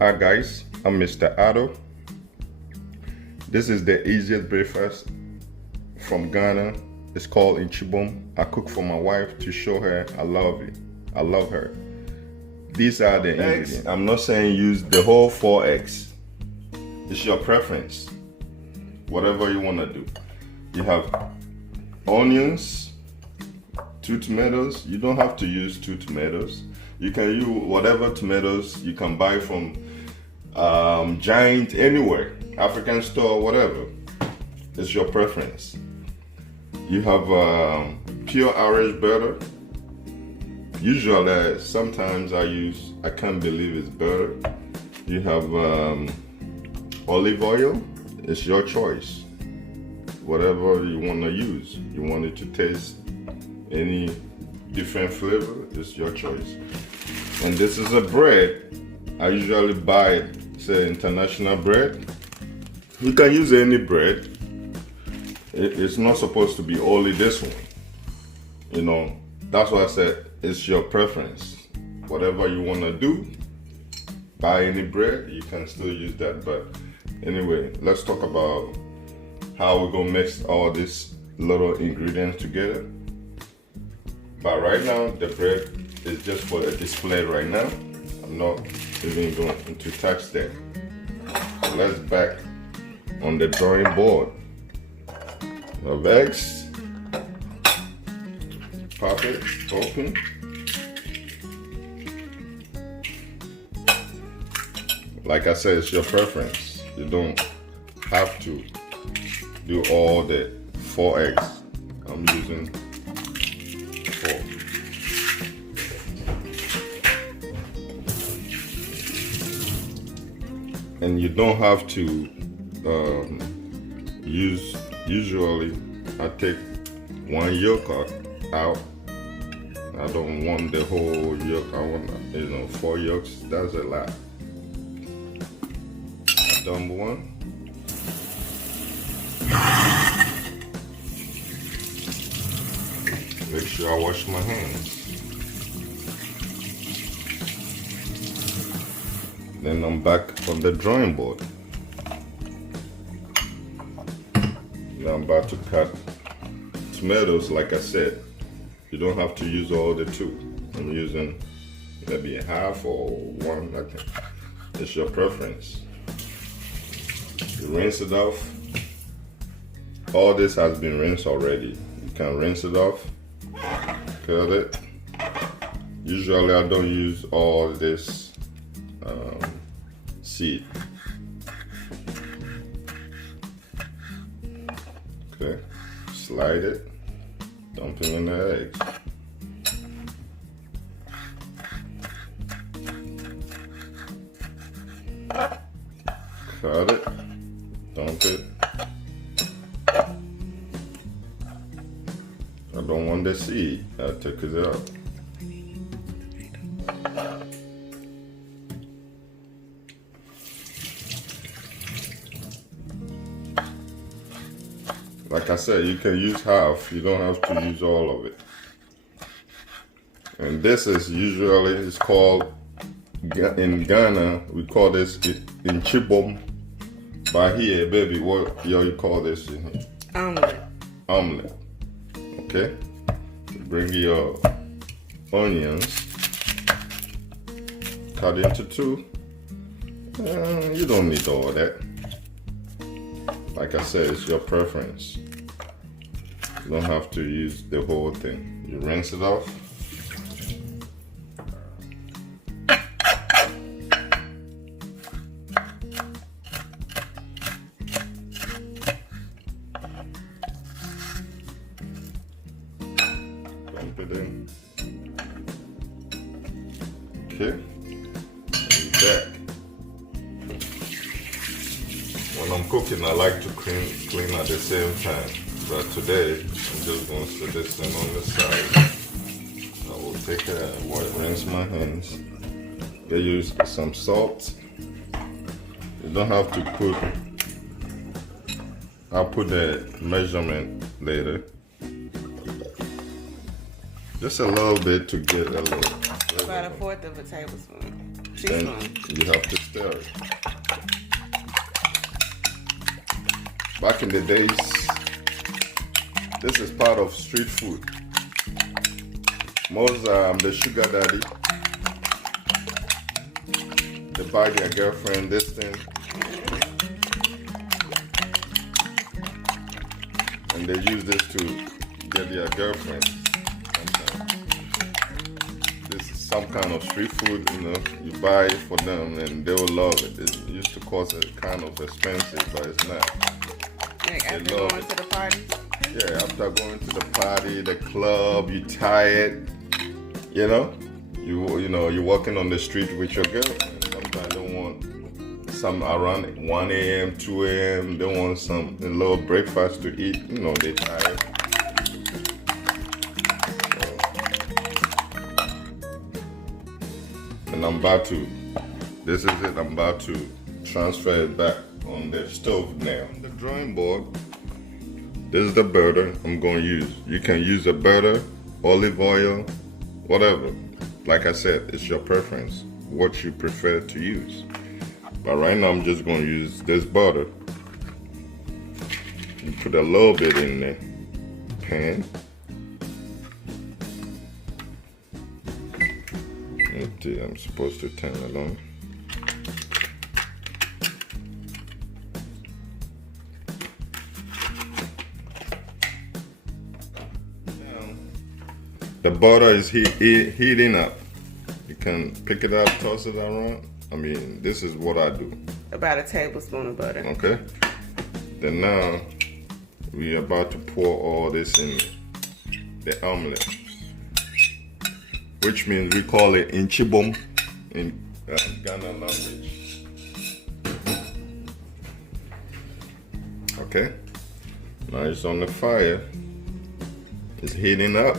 Hi guys, I'm Mr. Addo. This is the easiest breakfast from Ghana. It's called in Chiibom. I cook for my wife to show her I love it. I love her. These are the ingredients. I'm not saying use the whole 4 eggs. It's your preference. Whatever you want to do. You have onions, 2 tomatoes. You don't have to use 2 tomatoes. You can use whatever tomatoes you can buy from Giant anywhere, African store, whatever. It's your preference. You have pure Irish butter. Usually, sometimes I can't believe it's butter. You have olive oil. It's your choice. Whatever you want to use. You want it to taste any different flavor, it's your choice. And this is a bread. I usually buy, say, international bread. You can use any bread. It's not supposed to be only this one. You know, that's why I said it's your preference. Whatever you want to do, buy any bread, you can still use that. But anyway, let's talk about how we're gonna mix all these little ingredients together. But right now, the bread is just for a display right now. I'm not even going to touch that. So let's back on the drawing board. Of eggs. Pop it open. Like I said, it's your preference. You don't have to do all the 4 eggs. I'm using 4. And you don't have to use, usually I take 1 yolk out. I don't want the whole yolk. I want 4 yolks. That's a lot. Dumb one. Make sure I wash my hands. Then I'm back on the drawing board. Now I'm about to cut tomatoes. Like I said, you don't have to use all the 2. I'm using maybe a half or 1. It's your preference. You rinse it off. All this has been rinsed already. You can rinse it off. Cut it. Usually I don't use all this seed. Okay, slide it, dump it in the eggs. Cut it, dump it. I don't want the seed, I took it out. Like I said, you can use half, you don't have to use all of it. And this is usually, it's called, in Ghana, we call this in Chiibom. But here, baby, what you call this in here? Omelette. Omelette. Okay? Bring your onions, cut into 2. You don't need all that. Like I said, it's your preference. You don't have to use the whole thing. You rinse it off. Dump it in. Okay. And back. When I'm cooking, I like to clean at the same time. But today, I'm just going to set this thing on the side. I will take rinse my hands. I use some salt. You don't have to put, I'll put the measurement later. Just a little bit to get a little. About a fourth of a tablespoon. Then you have to stir it. Back in the days, this is part of street food. Most the sugar daddy, they buy their girlfriend this thing, and they use this to get their girlfriend. This is some kind of street food, you know. You buy it for them, and they will love it. It used to cost a kind of expensive, but it's not. Like after going to the party? Yeah, after going to the party, the club, you tired, you know, you're walking on the street with your girlfriend. Sometimes they want some around 1 a.m., 2 a.m. They want a little breakfast to eat. You know, they tired. And this is it. I'm about to transfer it back on the stove now. On the drawing board, this is the butter I'm going to use. You can use a butter, olive oil, whatever. Like I said, it's your preference, what you prefer to use. But right now I'm just going to use this butter. You put a little bit in the pan. I'm supposed to turn it on. The butter is heating up. You can pick it up, toss it around. I mean, this is what I do. About a tablespoon of butter. Okay. Then now, we're about to pour all this in the omelette. Which means we call it in Chiibom in Ghana language. Okay. Now it's on the fire. It's heating up.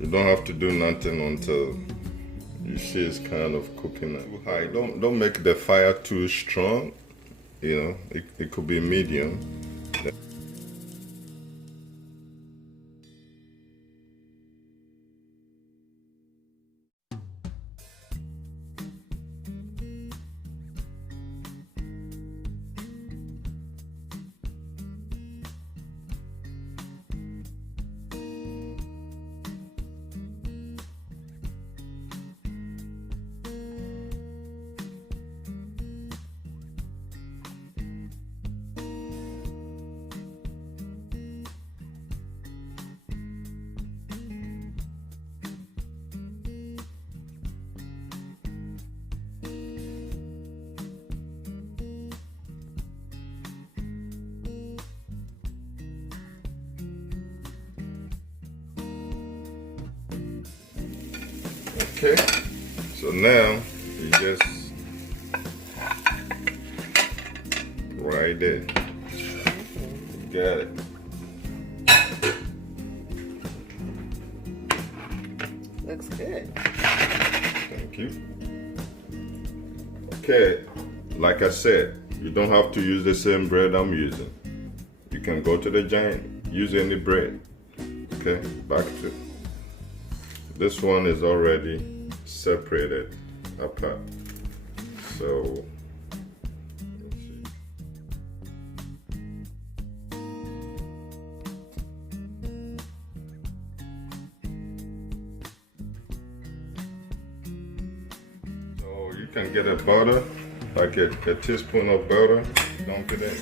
You don't have to do nothing until you see it's kind of cooking up. Too high. Don't make the fire too strong. You know, it could be medium. Okay, so now you just right there. You got it. Looks good. Thank you. Okay, like I said, you don't have to use the same bread I'm using. You can go to the giant, use any bread. Okay, back to this one is already separated apart. So let's see. So you can get a butter, like a teaspoon of butter, dump it in.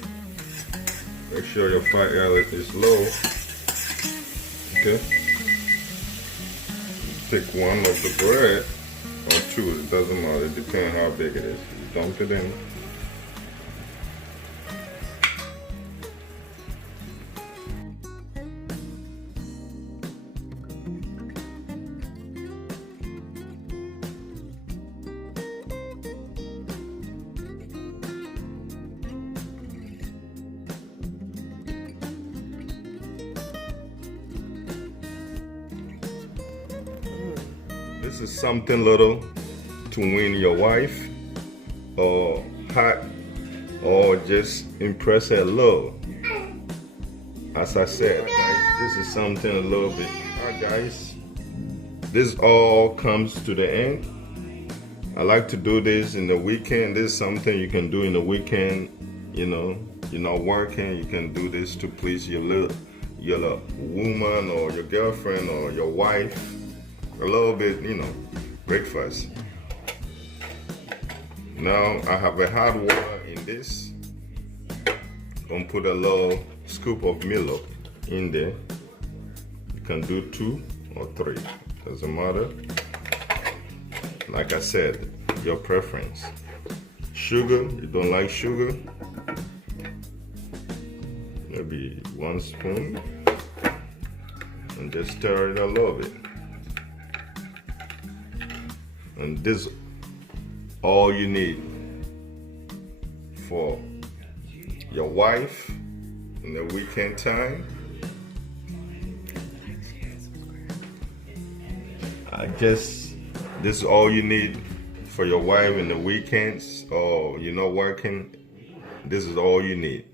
Make sure your fire is low. Okay. Pick one of the bread, or two, it doesn't matter, it depends how big it is. You dump it in. This is something little to win your wife, or hot, or just impress her love. As I said, guys, this is something a little bit. Alright guys, this all comes to the end. I like to do this in the weekend. This is something you can do in the weekend. You know, you're not working, you can do this to please your little woman or your girlfriend or your wife. A little bit, you know, breakfast. Now I have a hot water in this. Gonna put a little scoop of milk in there. You can do 2 or 3, doesn't matter. Like I said, your preference. Sugar, you don't like sugar? Maybe 1 spoon. And just stir it a little bit. And this all you need for your wife in the weekend time. This is all you need for your wife in the weekends, or you're not working. This is all you need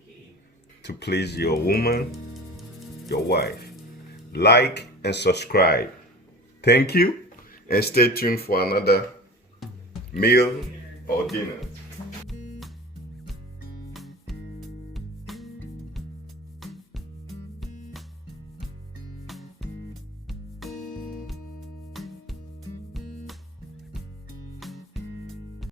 to please your woman, your wife. Like and subscribe. Thank you, and stay tuned for another meal or dinner.